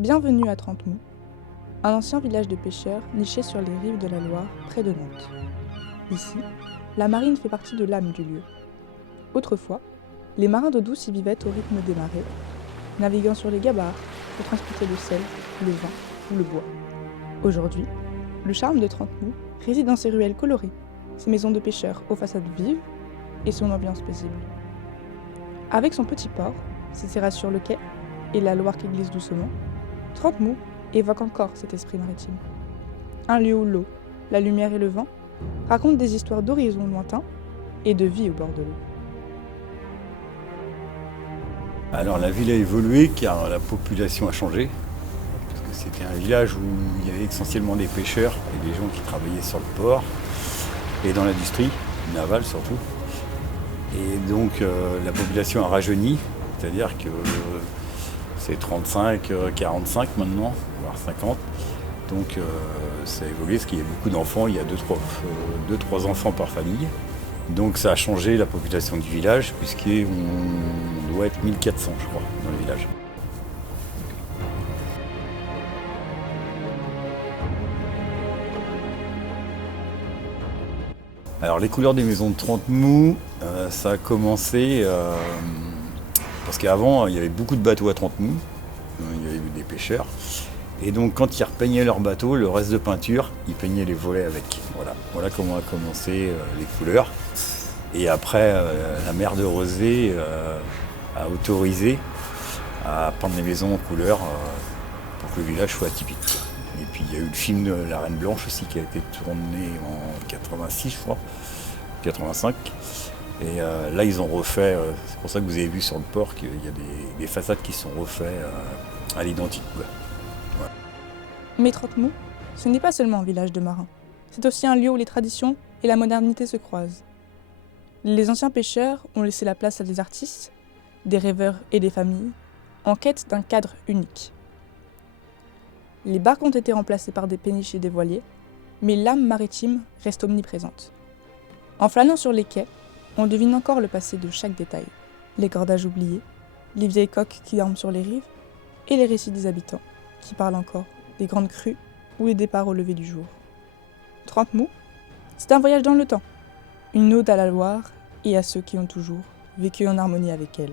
Bienvenue à Trentemous, un ancien village de pêcheurs niché sur les rives de la Loire, près de Nantes. Ici, la marine fait partie de l'âme du lieu. Autrefois, les marins d'eau douce y vivaient au rythme des marées, naviguant sur les gabarres pour transporter le sel, le vin ou le bois. Aujourd'hui, le charme de Trentemous réside dans ses ruelles colorées, ses maisons de pêcheurs aux façades vives et son ambiance paisible. Avec son petit port, ses terrasses sur le quai et la Loire qui glisse doucement, Trentemous évoque encore cet esprit maritime. Un lieu où l'eau, la lumière et le vent racontent des histoires d'horizons lointains et de vie au bord de l'eau. Alors la ville a évolué car la population a changé. Parce que c'était un village où il y avait essentiellement des pêcheurs et des gens qui travaillaient sur le port et dans l'industrie, navale surtout. Et donc la population a rajeuni, c'est-à-dire que c'est 35, 45 maintenant, voire 50. Donc ça a évolué parce qu'il y a beaucoup d'enfants, il y a 2-3 enfants par famille. Donc ça a changé la population du village, puisqu'on doit être 1400 je crois dans le village. Alors les couleurs des maisons de Trentemous, ça a commencé parce qu'avant il y avait beaucoup de bateaux à Trentemous, il y avait des pêcheurs. Et donc quand ils repeignaient leurs bateaux, le reste de peinture, ils peignaient les volets avec. Voilà comment a commencé les couleurs. Et après, la maire de Rezé a autorisé à peindre les maisons en couleur pour que le village soit atypique. Et puis il y a eu le film de La Reine Blanche aussi qui a été tourné en 86 je crois, 85. Et là ils ont refait, c'est pour ça que vous avez vu sur le port qu'il y a des façades qui sont refaites à l'identique. Mais Trentemous, ce n'est pas seulement un village de marins. C'est aussi un lieu où les traditions et la modernité se croisent. Les anciens pêcheurs ont laissé la place à des artistes, des rêveurs et des familles, en quête d'un cadre unique. Les barques ont été remplacées par des péniches et des voiliers, mais l'âme maritime reste omniprésente. En flânant sur les quais, on devine encore le passé de chaque détail. Les cordages oubliés, les vieilles coques qui dorment sur les rives, et les récits des habitants, qui parlent encore des grandes crues ou les départs au lever du jour. Trentemous, c'est un voyage dans le temps, une ode à la Loire et à ceux qui ont toujours vécu en harmonie avec elle.